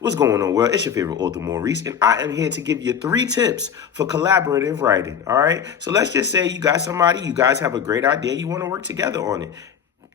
What's going on, world? It's your favorite author, Maurice, and I am here to give you 3 tips for collaborative writing, all right? So let's just say you got somebody, you guys have a great idea, you want to work together on it.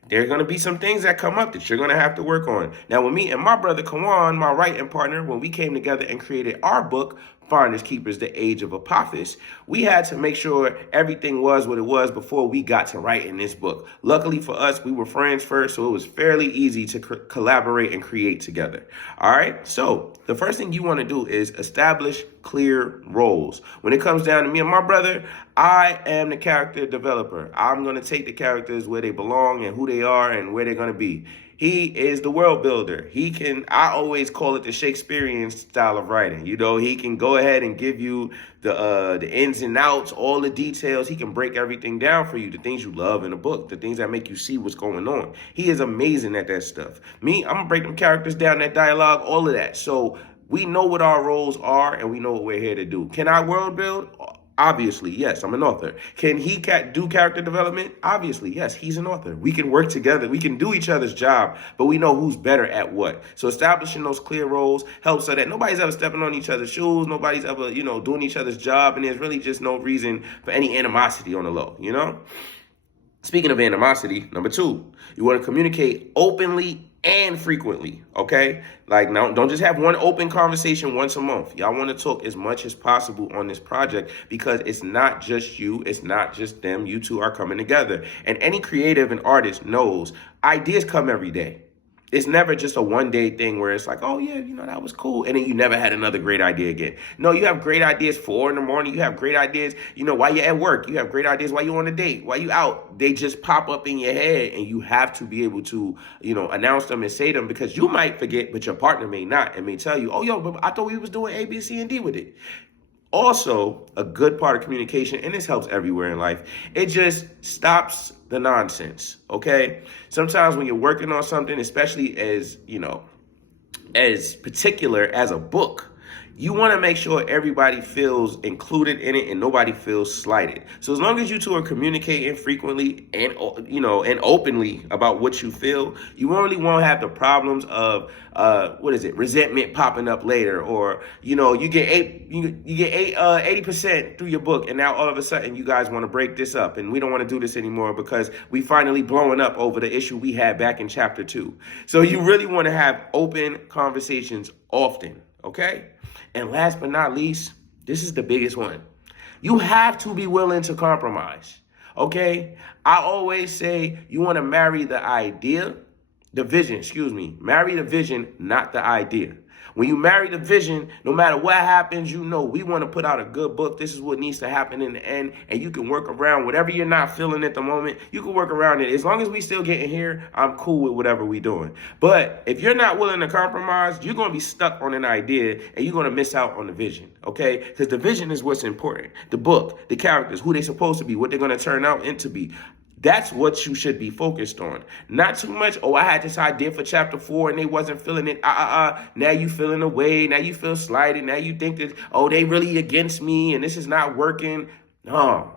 There are going to be some things that come up that you're going to have to work on. Now, with me and my brother, Kawan, my writing partner, when we came together and created our book, Finders Keepers, The Age of Apophis, we had to make sure everything was what it was before we got to writing this book. Luckily for us, we were friends first, so it was fairly easy to collaborate and create together. All right, so the first thing you want to do is establish clear roles. When it comes down to me and my brother, I am the character developer. I'm going to take the characters where they belong and who they are and where they're going to be. He is the world builder. I always call it the Shakespearean style of writing. You know, he can go ahead and give you the ins and outs, all the details. He can break everything down for you, the things you love in a book, the things that make you see what's going on. He is amazing at that stuff. Me, I'm going to break them characters down, that dialogue, all of that. So we know what our roles are and we know what we're here to do. Can I world build? Obviously, yes, I'm an author. Can he do character development? Obviously, yes, he's an author. We can work together. We can do each other's job, but we know who's better at what. So establishing those clear roles helps so that nobody's ever stepping on each other's shoes. Nobody's ever, doing each other's job. And there's really just no reason for any animosity on the low, Speaking of animosity, number 2, you want to communicate openly and frequently, okay? Like, now, don't just have one open conversation once a month. Y'all want to talk as much as possible on this project because it's not just you, it's not just them. You two are coming together. And any creative and artist knows ideas come every day. It's never just a one-day thing where it's like, oh, yeah, that was cool. And then you never had another great idea again. No, you have great ideas 4 in the morning. You have great ideas, while you're at work. You have great ideas while you're on a date, while you're out. They just pop up in your head and you have to be able to, announce them and say them because you might forget, but your partner may not and may tell you, oh, yo, but I thought we was doing A, B, C, and D with it. Also, a good part of communication, and this helps everywhere in life, it just stops the nonsense, okay? Sometimes when you're working on something, especially as particular as a book, you want to make sure everybody feels included in it and nobody feels slighted. So as long as you two are communicating frequently and and openly about what you feel, you really won't have the problems of resentment popping up later, or you get 80% through your book, and now all of a sudden you guys want to break this up, and we don't want to do this anymore because we finally blowing up over the issue we had back in chapter 2. So you really want to have open conversations often, okay? And last but not least, this is the biggest one. You have to be willing to compromise, okay? I always say you want to marry the vision, marry the vision, not the idea. When you marry the vision, no matter what happens, we want to put out a good book. This is what needs to happen in the end. And you can work around whatever you're not feeling at the moment. You can work around it. As long as we still getting here, I'm cool with whatever we doing. But if you're not willing to compromise, you're going to be stuck on an idea and you're going to miss out on the vision, okay? Because the vision is what's important. The book, the characters, who they're supposed to be, what they're going to turn out into be. That's what you should be focused on. Not too much, I had this idea for chapter 4 and they wasn't feeling it. Now you feeling away. Now you feel slighted. Now you think that, they really against me and this is not working. No.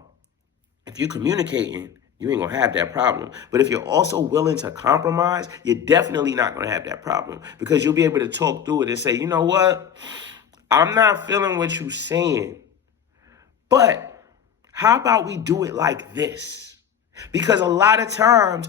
If you're communicating, you ain't going to have that problem. But if you're also willing to compromise, you're definitely not going to have that problem because you'll be able to talk through it and say, you know what? I'm not feeling what you're saying, but how about we do it like this? Because a lot of times,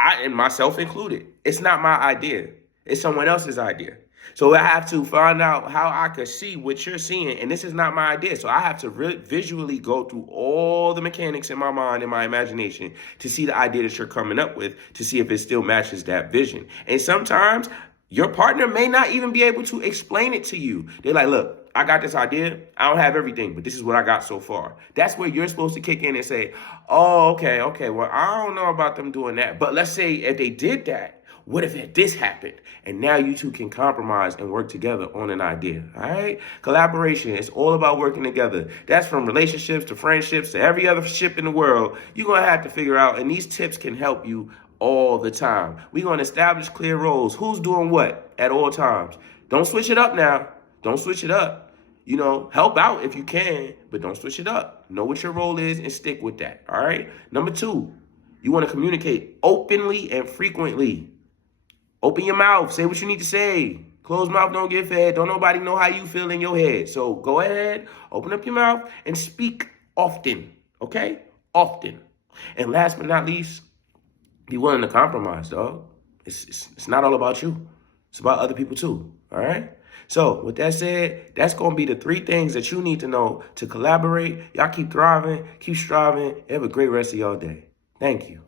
and myself included, it's not my idea. It's someone else's idea. So I have to find out how I could see what you're seeing, and this is not my idea. So I have to visually go through all the mechanics in my mind and my imagination to see the idea that you're coming up with, to see if it still matches that vision. And sometimes your partner may not even be able to explain it to you. They're like, look, I got this idea. I don't have everything, but this is what I got so far. That's where you're supposed to kick in and say, oh, okay. Well, I don't know about them doing that. But let's say if they did that, what if this happened? And now you two can compromise and work together on an idea, all right? Collaboration, it's all about working together. That's from relationships to friendships to every other ship in the world. You're going to have to figure out, and these tips can help you all the time. We're going to establish clear roles. Who's doing what at all times? Don't switch it up now. Don't switch it up. Help out if you can, but don't switch it up. Know what your role is and stick with that, all right? Number 2, you want to communicate openly and frequently. Open your mouth. Say what you need to say. Closed mouth don't get fed. Don't nobody know how you feel in your head. So go ahead, open up your mouth, and speak often, okay? Often. And last but not least, be willing to compromise, dog. It's not all about you. It's about other people too, all right? So with that said, that's going to be the 3 things that you need to know to collaborate. Y'all keep thriving, keep striving. Have a great rest of y'all day. Thank you.